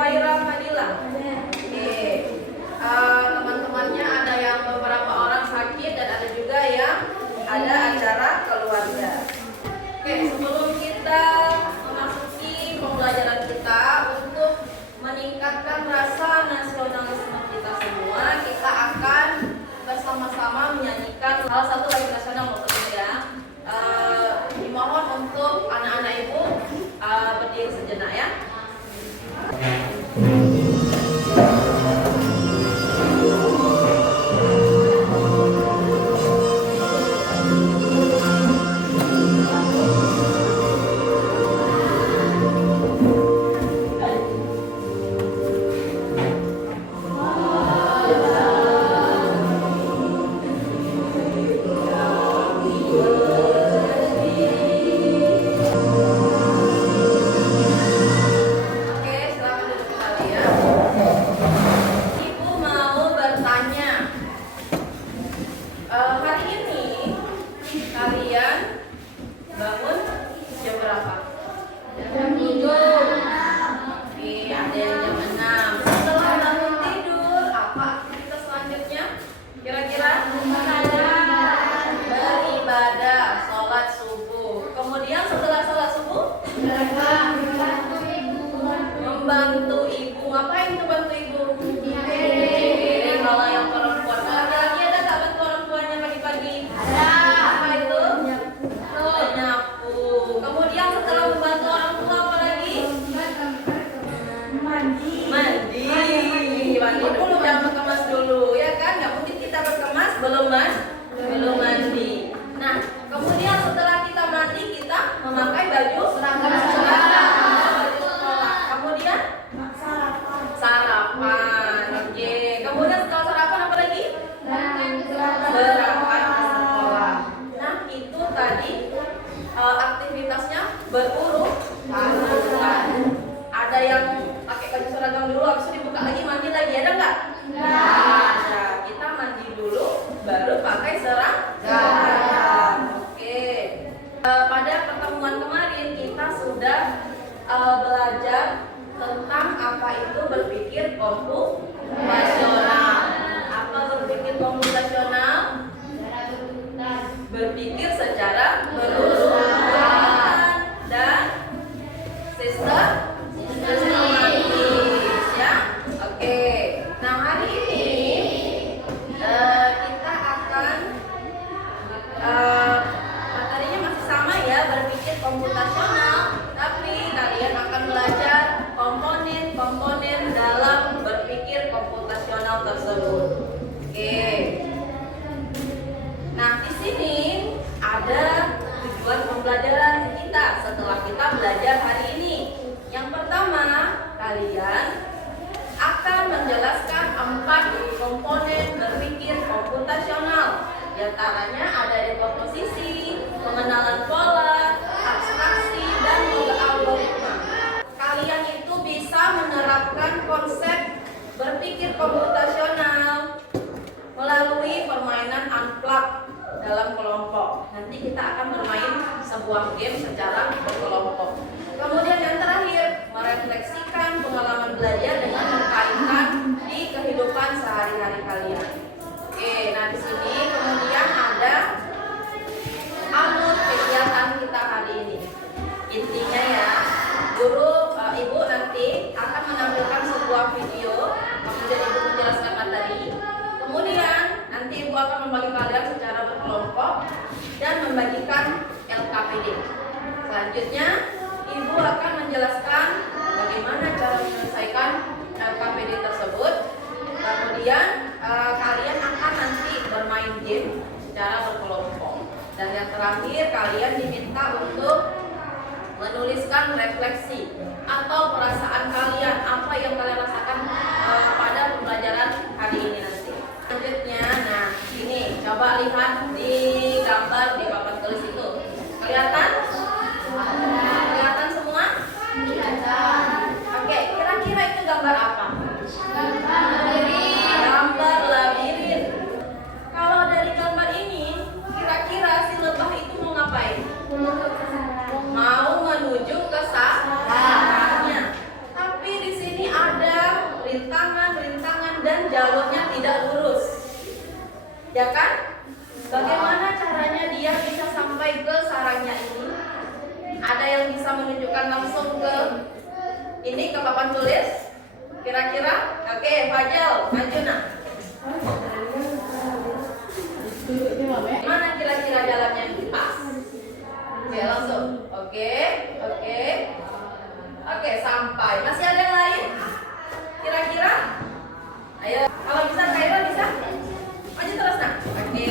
Faira Fadila. Oke. Teman-temannya ada yang beberapa orang sakit dan ada juga yang ada acara keluarga. Oke, sebelum kita memasuki pembelajaran kita untuk meningkatkan rasa nasionalisme kita semua, kita akan bersama-sama menyanyikan salah satu lagu nasional menurut ya. Dimohon untuk anak-anak ibu berdiri sejenak ya. Membantu ibu, ngapain tuh bantu ibu? Kalau yang perempuan, laki-laki ada nggak bantu orang tuanya pagi-pagi? Ada. Apa itu? Menyapu. Kemudian setelah membantu orang tua apa lagi? Mandi dulu, jangan berkemas dulu, ya kan? Nggak mungkin kita berkemas belum mandi. Nah, kemudian setelah kita mandi kita memakai baju seragam. Sarapan. Oke. Kemudian setelah sarapan apa lagi? Berangkat ke sekolah. Nah, itu tadi aktivitasnya berurutan. Ada yang pakai baju seragam dulu, habis itu dibuka lagi, mandi lagi, ada nggak? Nah, kita mandi dulu, baru pakai seragam. Oke. Pada pertemuan kemarin kita sudah belajar tentang apa itu berpikir komputasional. Apa berpikir komputasional? Berpikir secara berurutan dan sistematis ya. Oke. Nah, hari ini kita akan materinya masih sama ya, berpikir komputasional, tapi kalian akan belajar komponen dalam berpikir komputasional tersebut. Oke. Nah, di sini ada tujuan pembelajaran kita setelah kita belajar hari ini. Yang pertama, kalian akan menjelaskan 4 komponen berpikir komputasional. Di antaranya ada dekomposisi, pengenalan pola, abstraksi, dan algoritma. Kalian itu bisa menerapkan konsep berpikir komputasional melalui permainan unplug dalam kelompok. Nanti kita akan bermain sebuah game secara berkelompok. Kemudian yang terakhir, merefleksikan pengalaman belajar dengan mengkaitkan di kehidupan sehari-hari kalian. Oke, nah di sini kemudian ada alur kegiatan kita hari ini. Intinya ya, ibu nanti akan menampilkan sebuah video, kemudian ibu menjelaskan materi. Kemudian nanti ibu akan membagi kalian secara berkelompok dan membagikan LKPD. Selanjutnya ibu akan menjelaskan bagaimana cara menyelesaikan LKPD tersebut. Kemudian kalian akan nanti bermain game secara berkelompok. Dan yang terakhir, kalian diminta untuk menuliskan refleksi atau perasaan kalian, apa yang kalian rasakan pada pembelajaran hari ini nanti. Selanjutnya, nah ini coba lihat di gambar di papan tulis itu. Kelihatan? Kelihatan semua? Kelihatan. Oke, kira-kira itu gambar apa? Gambar labirin. Kalau dari gambar ini, kira-kira si lebah itu mau ngapain? Mau menuju ke sarangnya. Tapi di sini ada rintangan dan jalurnya tidak lurus. Ya kan? Bagaimana caranya dia bisa sampai ke sarangnya ini? Ada yang bisa menunjukkan langsung ke ini, ke papan tulis? Kira-kira? Oke, Fajal, maju nak. Mana kira-kira jalannya yang pas? Oke, langsung. Oke, sampai. Masih ada yang lain? Kira-kira? Ayo, kalau bisa Kaira bisa? Maju terus nak. Oke.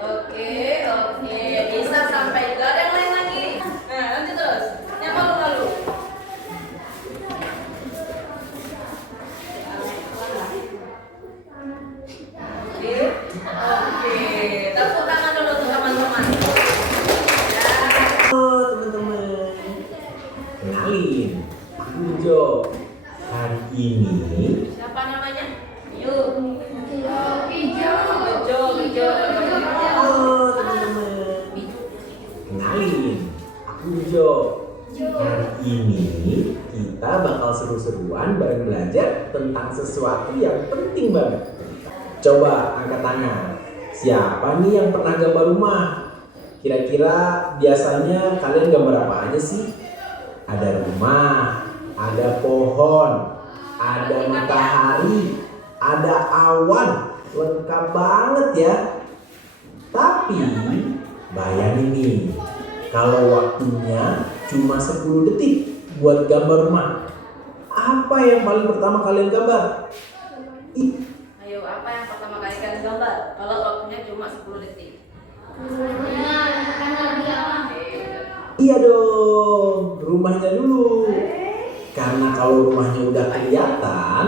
Oke. Bisa sampai juga. Ada yang lain lagi? Nah, lanjut terus. Yang malu-malu. Oke. Tepuk tangan dulu untuk teman-teman. Halo teman-teman, kenalin, aku Jo. Hari ini Siapa namanya? Yuk. Jo. halo teman-teman, kenalin, aku Jo. Hari ini kita bakal seru-seruan bareng belajar tentang sesuatu yang penting banget. Coba angkat tangan. Siapa nih yang pernah gambar rumah? Kira-kira biasanya kalian gambar apa aja sih? Ada rumah, ada pohon, ada matahari, ada awan, lengkap banget ya. Tapi bayangin nih, kalau waktunya cuma 10 detik buat gambar rumah, apa yang paling pertama kalian gambar? Ayo, apa yang pertama kali kalian gambar? Kalau waktunya cuma 10 detik. Iya dong, rumahnya dulu. Karena kalau rumahnya udah kelihatan,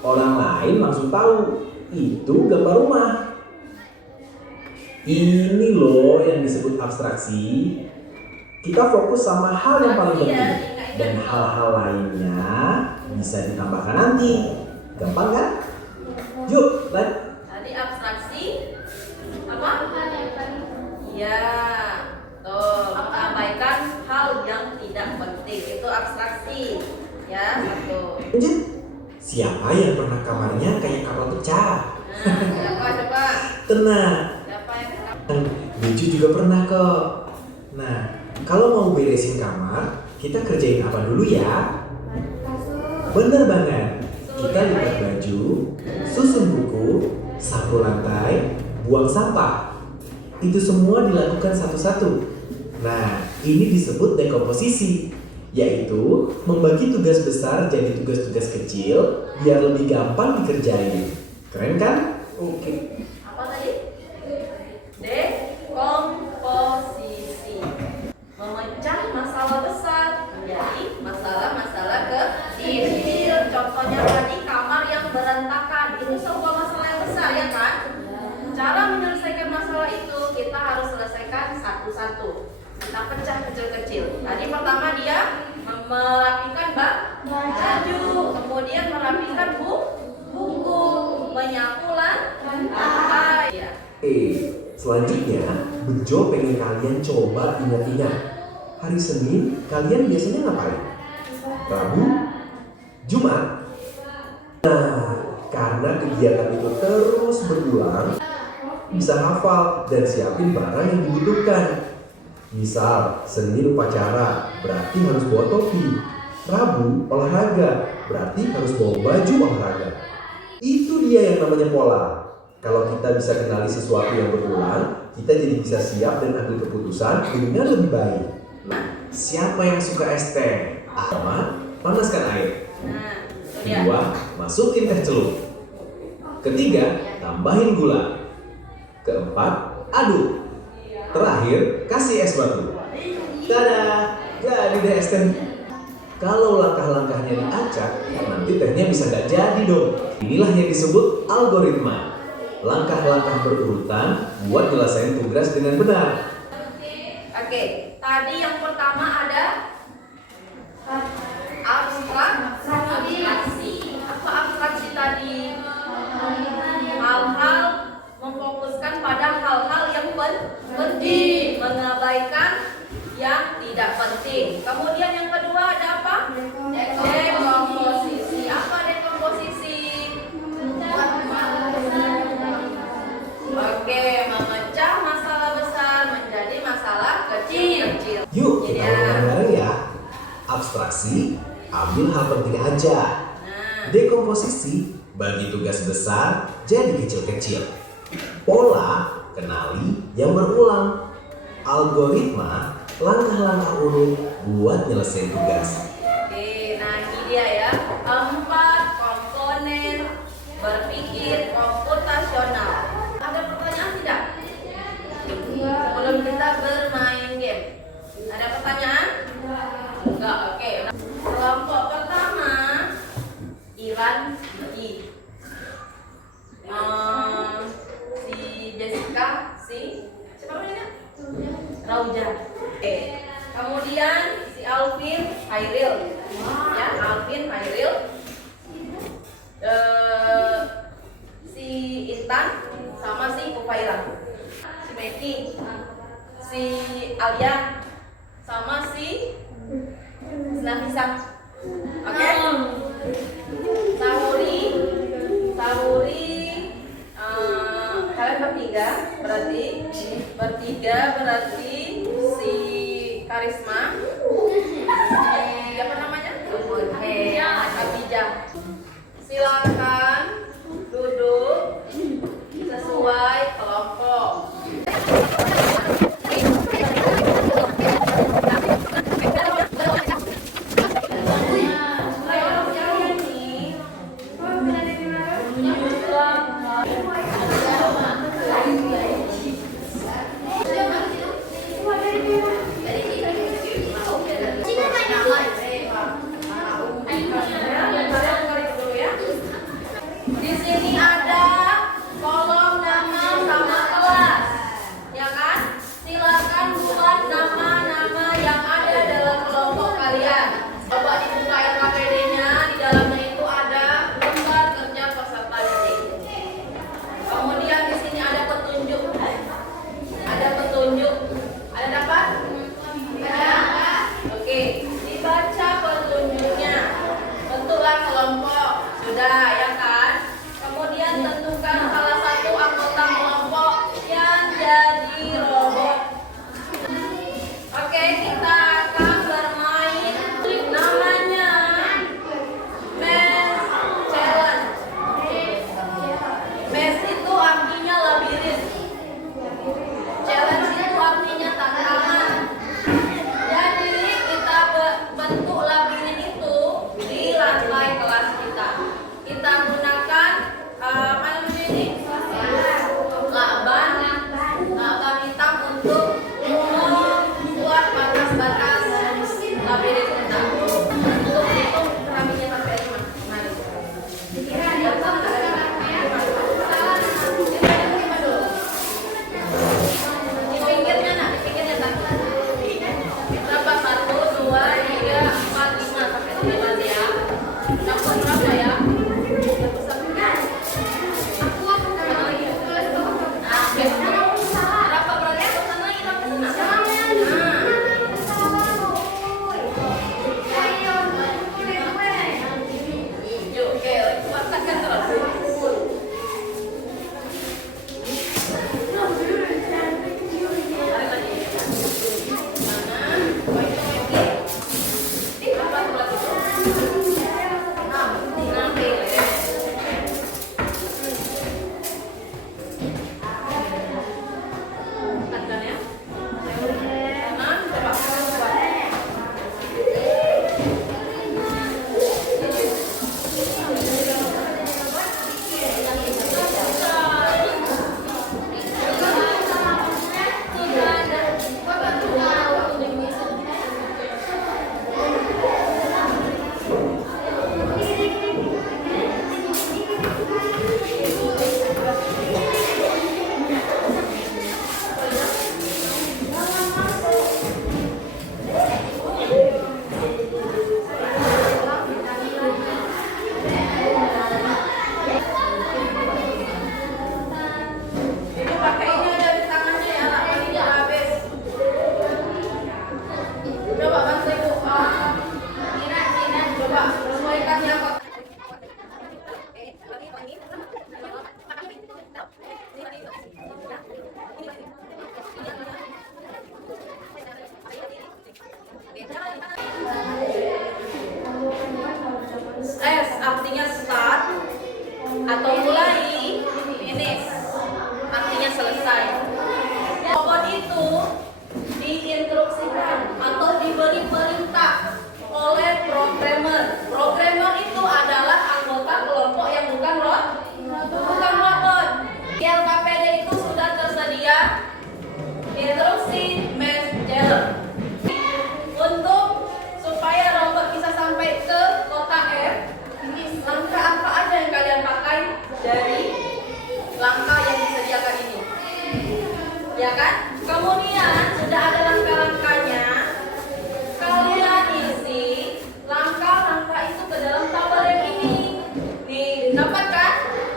orang lain langsung tahu itu gambar rumah. Ini loh yang disebut abstraksi. Kita fokus sama hal yang paling penting, dan hal-hal lainnya bisa ditambahkan nanti. Gampang kan? Yuk, lanjut. Tadi abstraksi apa? Ya, tuh menyampaikan hal yang tidak penting itu abstraksi. Ya, satu. Lanjut. Siapa yang pernah kamarnya kayak kapal pecah? Nah, siapa coba? Tenang, Siapa yang Lucu juga pernah kok. Nah, kalau mau beresin kamar, kita kerjain apa dulu ya? Bener banget. Kita lipat baju, susun buku, sapu lantai, buang sampah. Itu semua dilakukan satu-satu. Nah, ini disebut dekomposisi, yaitu membagi tugas besar jadi tugas-tugas kecil biar lebih gampang dikerjain. Keren kan? Oke. apa tadi? Dekomposisi. Memecah masalah besar menjadi masalah-masalah kecil. Contohnya tadi kamar yang berantakan, itu sebuah masalah yang besar ya kan? Cara menyelesaikan masalah itu kita harus selesaikan satu-satu. Kita pecah kecil-kecil. Tadi pertama dia merapikan baju, kemudian merapikan buku, menyapu lantai. Ya. Selanjutnya, Bejo pengen kalian coba ingat-ingat. Hari Senin, kalian biasanya ngapain? Rabu? Jumat? Nah, karena kegiatan itu terus berulang, bisa hafal dan siapin barang yang dibutuhkan. Misal, Senin upacara, berarti harus bawa topi. Rabu, olahraga, berarti harus bawa baju olahraga. Itu dia yang namanya pola. Kalau kita bisa kenali sesuatu yang berulang, kita jadi bisa siap dan ambil keputusan dengan lebih baik. Nah, siapa yang suka es teh? Pertama, panaskan air. Kedua, masukin teh celup. Ketiga, tambahin gula. Keempat, aduk. Terakhir, kasih es batu. Tada, jadi deh es teh. Kalau langkah-langkahnya diacak, nanti tehnya bisa nggak jadi dong. Inilah yang disebut algoritma. Langkah-langkah berurutan buat nyelesain tugas dengan benar. Oke, tadi yang pertama ada abstraksi. Apa abstraksi tadi? ambil hal penting aja. Nah, Dekomposisi, bagi tugas besar jadi kecil-kecil. Pola, kenali yang berulang. Algoritma, langkah-langkah urut buat nyelesain tugas. oke, nah ini dia ya, 4 komponen berpikir komputasional. Ada pertanyaan tidak? Sebelum kita bermain game, ada pertanyaan? Enggak, oke. Nah, kelompok pertama, Iran I. Si Jessica, siapa namanya? Rauja. Oke. Kemudian si Alvin Hairil. Ya, Alvin Hairil. Si Intan sama si Kufaira. Si Meki. Si Alia sama si Nafisa. Oke? Sahuri, kalian bertiga berarti si Karisma, siapa namanya? Abijah. Silakan duduk sesuai kelompok. Di sini ada kolom nama sama kelas, ya kan? Silakan buat nama-nama yang ada dalam kelompok kalian. Coba dibuka LKPD-nya, di dalamnya itu ada lembar kerja peserta didik. Kemudian di sini ada petunjuk. Ada dapat? Ada? Oke, dibaca petunjuknya. Bentuklah kelompok. Sudah, ya kan? Kemudian tentukan salah satu anggota kelompok yang jadi robot. Oke, kita akan bermain namanya Maze Challenge. Maze itu artinya labirin. Challenge itu artinya tantangan. Jadi kita bentuk labirin itu di lantai kelas kita. Kita gunakan apa namanya ini? Lakban hitam untuk membuat batas-batas labirin kita. Untuk hitung kerapinya sampai 5. Mari. Di pinggirnya nak, di pinggirnya tak. Berapa? 1, 2, 3, 4, 5 sampai 5 ya. Dapat berapa ya? dari langkah yang disediakan ini. Ya kan? Kemudian sudah ada langkah-langkahnya. Kalian isi langkah-langkah itu ke dalam tabel yang ini. Nih, dapat kan?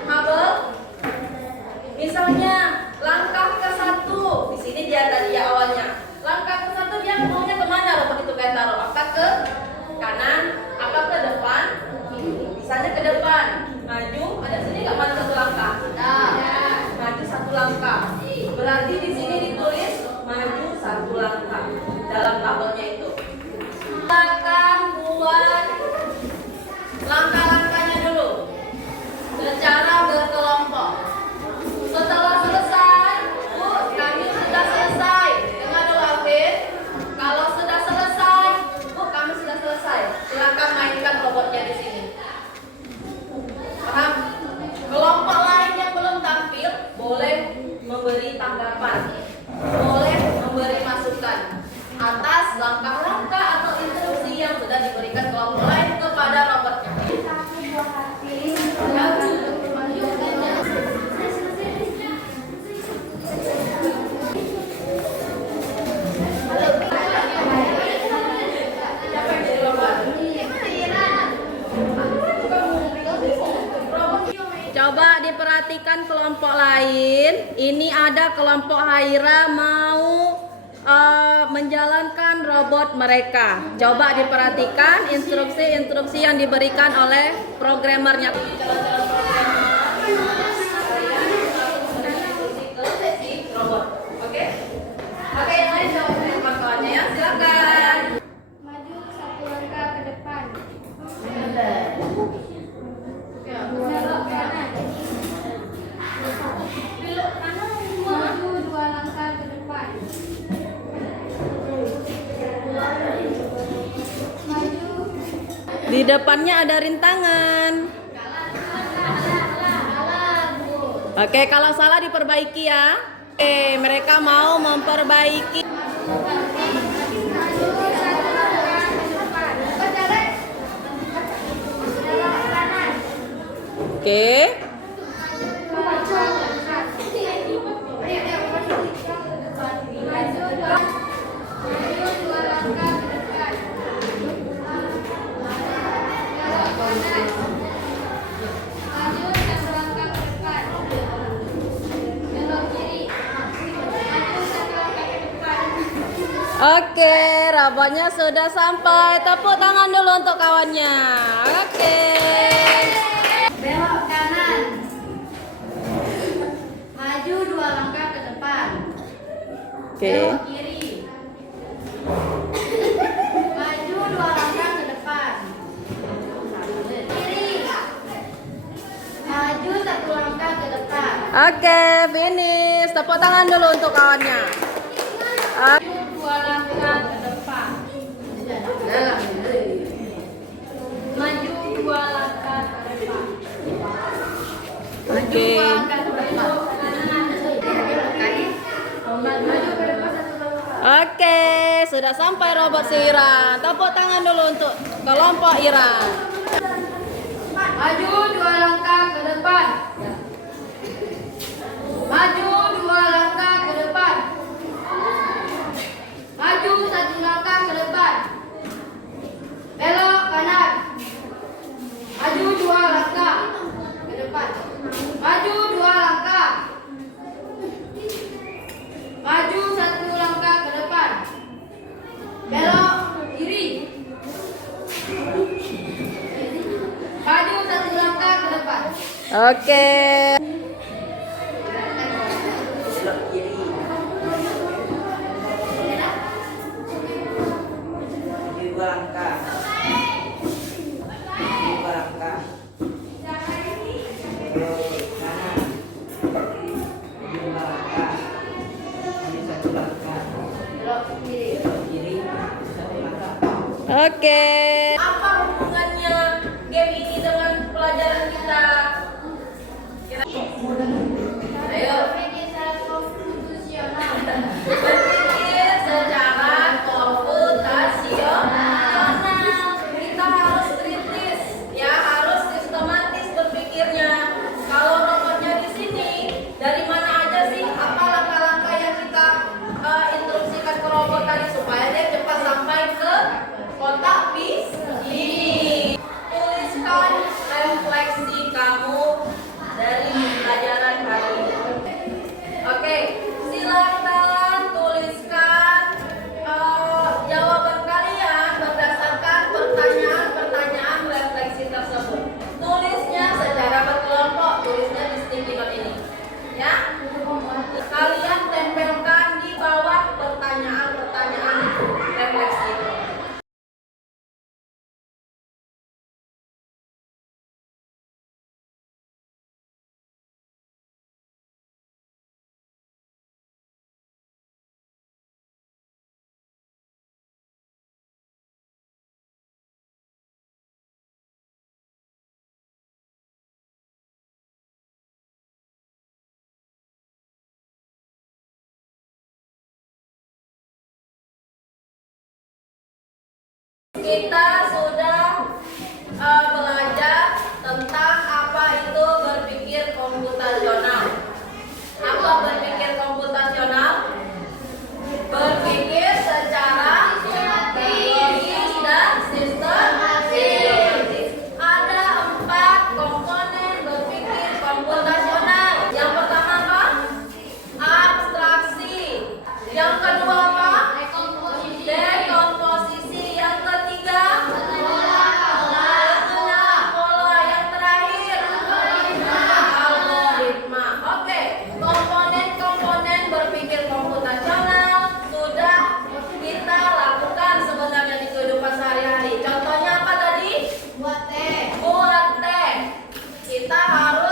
Tabel. Misalnya langkah ke-1, di sini dia tadi ya awalnya. Langkah ke-1 dia maunya kemana robot itu kayak taruh? Apakah ke kanan? Apa ke depan? Misalnya ke depan. Maju, ada sini nggak maju 1 langkah? Ada. Maju 1 langkah. Berarti di sini ditulis maju 1 langkah dalam tabelnya itu. Silakan buat langkah-langkahnya dulu secara berkelompok. Setelah selesai, Bu, kami sudah selesai. Dengar dulu Alvin. Kalau sudah selesai, Bu, kami sudah selesai. Silakan mainkan robotnya di sini. Paham? Kelompok lain yang belum tampil boleh memberi tanggapan, boleh memberi masukan atas langkah-langkah atau instruksi yang sudah diberikan kelompok lain kepada robotnya. Coba diperhatikan kelompok lain. Ini ada kelompok Haira mau menjalankan robot mereka. Coba diperhatikan instruksi-instruksi yang diberikan oleh programmernya. Oke, yang lain jawab permasalahannya ya. Silakan. Maju 1 langkah ke depan. Belok kanan. Maju 2 langkah ke depan. Maju. Di depannya ada rintangan. Oke, kalau salah diperbaiki ya. Oke, mereka mau memperbaiki. Maju 1 langkah ke depan. Belok kanan. Oke. Oke, robotnya sudah sampai. Tepuk tangan dulu untuk kawannya. Oke. Belok kanan. Maju 2 langkah ke depan. Oke. Belok kiri. Maju 2 langkah ke depan. Kiri. Maju 1 langkah ke depan. Oke, finish. Tepuk tangan dulu untuk kawannya. Oke. 2 langkah ke depan. Maju 2 langkah ke depan. Oke. Oke, sudah sampai robot si Iran. Tepuk tangan dulu untuk kelompok Iran. Maju 2 langkah ke depan. Maju 2 langkah ke depan. Maju 1 langkah ke depan. Belok kanan. Maju 2 langkah ke depan. Maju 2 langkah. Maju 1 langkah ke depan. Belok kiri. Maju 1 langkah ke depan. Oke. Belok kiri. Maju 2 langkah. Maju 2 langkah. Belok kanan. Maju 2 langkah. Maju 1 langkah. Belok kiri. Belok kiri. 1 langkah. Oke. Apa hubungannya game ini dengan pelajaran kita? Ayo. Berpikir secara komputasional. Kita harus kritis, ya harus sistematis berpikirnya. Kalau kita sudah belajar tentang apa itu berpikir komputasional. Apa berpikir komputasional? Berpikir secara logis dan sistematis. Ada 4 komponen berpikir komputasional. Yang pertama apa? Abstraksi. Yang kedua apa? Dekomposisi. Yang ketiga? Pola. Yang terakhir? Algoritma. Oke, komponen-komponen berpikir komputasional sudah kita lakukan sebenarnya di kehidupan sehari-hari. Contohnya apa tadi? Buat teh. Kita harus